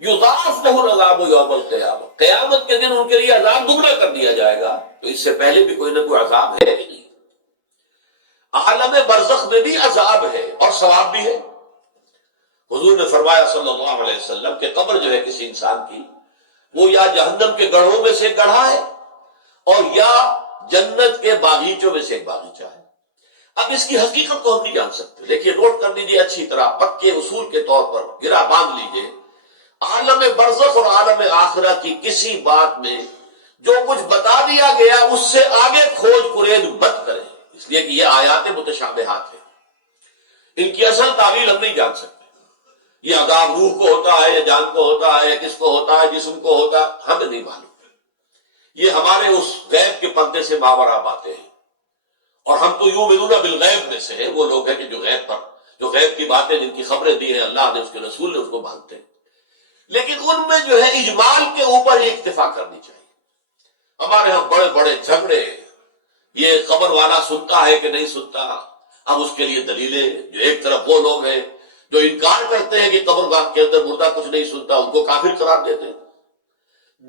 یضاعف لہ العذاب یوم القیامہ، قیامت کے دن ان کے لیے عذاب دگنا کر دیا جائے گا۔ تو اس سے پہلے بھی کوئی نہ کوئی عذاب ہے کہ نہیں؟ عالم برزخ میں بھی عذاب ہے اور ثواب بھی ہے۔ حضور نے فرمایا صلی اللہ علیہ وسلم کہ قبر جو ہے کسی انسان کی، وہ یا جہنم کے گڑھوں میں سے گڑھا ہے اور یا جنت کے باغیچوں میں سے ایک باغیچہ ہے۔ اب اس کی حقیقت کو ہم نہیں جان سکتے، دیکھیے نوٹ کر لیجیے اچھی طرح، پکے اصول کے طور پر گرا باندھ لیجیے۔ عالم برزخ اور عالم آخرہ کی کسی بات میں جو کچھ بتا دیا گیا اس سے آگے کھوج کرید مت کریں، اس لیے کہ یہ آیات متشابہات ہیں، ان کی اصل تعویل ہم نہیں جان سکتے۔ یہ عذاب روح کو ہوتا ہے یا جان کو ہوتا ہے یا کس کو ہوتا ہے، جسم کو ہوتا ہے، ہمیں نہیں معلوم۔ یہ ہمارے اس غیب کے پردے سے ماورا باتیں ہیں، اور ہم تو یؤمنون بالغیب میں سے ہیں، وہ لوگ ہیں کہ جو غیب کی باتیں جن کی خبریں دی ہیں اللہ نے، اس کے رسول نے، اس کو مانتے ہیں۔ لیکن ان میں جو ہے اجمال کے اوپر ہی اکتفا کرنی چاہیے۔ ہمارے ہاں بڑے بڑے جھگڑے، یہ قبر والا سنتا ہے کہ نہیں سنتا، اب اس کے لیے دلیلیں، جو ایک طرف وہ لوگ ہیں جو انکار کرتے ہیں کہ قبر کے اندر مردہ کچھ نہیں سنتا، ان کو کافر قرار دیتے ہیں۔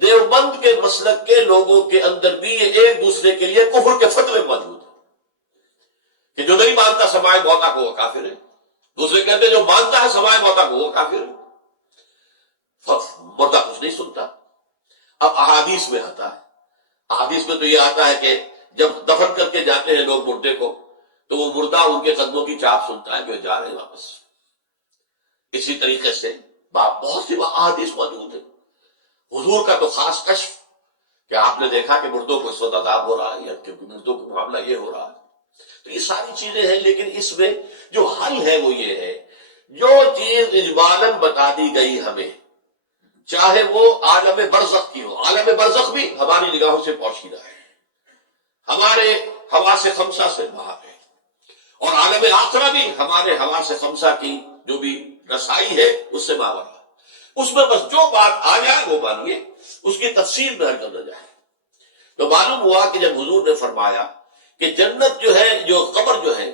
دیوبند کے مسلک کے لوگوں کے اندر بھی یہ ایک دوسرے کے لیے کفر کے فتوے موجود ہیں کہ جو نہیں مانتا سماع موتا کو وہ کافر ہے، دوسرے کہتے ہیں جو مانتا ہے سماع موتا کو وہ کافر ہے، مردہ کچھ نہیں سنتا۔ اب احادیث میں آتا ہے، احادیث میں تو یہ آتا ہے کہ جب دفن کر کے جاتے ہیں لوگ مردے کو، تو وہ مردہ ان کے قدموں کی چاپ سنتا ہے کہ وہ جا رہے ہیں واپس۔ اسی طریقے سے بہت سی احادیث موجود ہیں۔ حضور کا تو خاص کشف کہ آپ نے دیکھا کہ مردوں کو اس وقت عذاب ہو رہا ہے یا کہ مردوں کو معاملہ یہ ہو رہا ہے۔ تو یہ ساری چیزیں ہیں، لیکن اس میں جو حل ہے وہ یہ ہے، جو چیز اجمالاً بتا دی گئی ہمیں، چاہے وہ عالم برزخ کی ہو، عالم برزخ بھی ہماری نگاہوں سے پوشیدہ ہے، ہمارے حواس خمسہ سے باہر ہے، اور عالم آخرہ بھی ہمارے حواس خمسہ کی جو بھی رسائی ہے اس سے باہر ہے۔ اس میں بس جو بات آ جائے وہ مانیے، اس کی تفصیل میں ہر نہ جائے۔ تو معلوم ہوا کہ جب حضور نے فرمایا کہ جنت جو ہے، جو قبر جو ہے،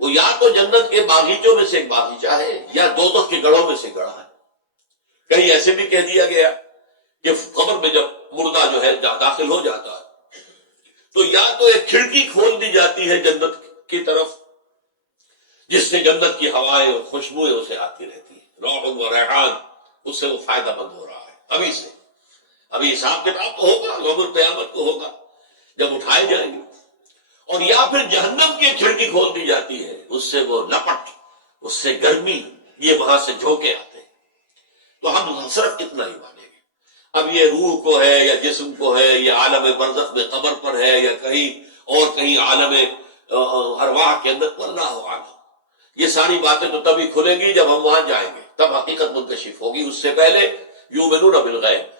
وہ یا تو جنت کے باغیچوں میں سے ایک باغیچہ ہے یا دوزخ کے گڑھوں میں سے گڑھا ہے۔ کہیں ایسے بھی کہہ دیا گیا کہ قبر میں جب مردہ جو ہے داخل ہو جاتا ہے تو یا تو ایک کھڑکی کھول دی جاتی ہے جنت کی طرف، جس سے جنت کی ہوائیں اور خوشبوئیں اسے آتی رہتی ہیں، روح و ریحان، اس سے وہ فائدہ مند ہو رہا ہے ابھی سے۔ ابھی حساب کتاب تو ہوگا، یوم القیامت کو ہوگا جب اٹھائے جائیں گے۔ اور یا پھر جہنم کی کھڑکی کھول دی جاتی ہے، اس سے وہ لپٹ، اس سے گرمی، یہ وہاں سے جھونکے آتے ہیں۔ تو ہم صرف اتنا ہی مانیں گے۔ اب یہ روح کو ہے یا جسم کو ہے، یہ عالم برزخ میں قبر پر ہے یا کہیں عالم ارواح کے اندر، واللہ اعلم۔ یہ ساری باتیں تو تبھی کھلیں گی جب ہم وہاں جائیں گے، تب حقیقت منکشف ہوگی۔ اس سے پہلے یؤمنون بالغیب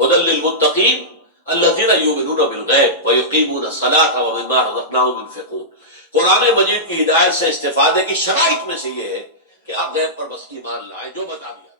ھدی للمتقین الذین یؤمنون بالغیب ویقیمون الصلاۃ ومما رزقناہم ينفقون۔ قرآن مجید کی ہدایت سے استفادے کی شرائط میں سے یہ ہے کہ آپ غیب پر بس ایمان لائیں، جو بتا دیا۔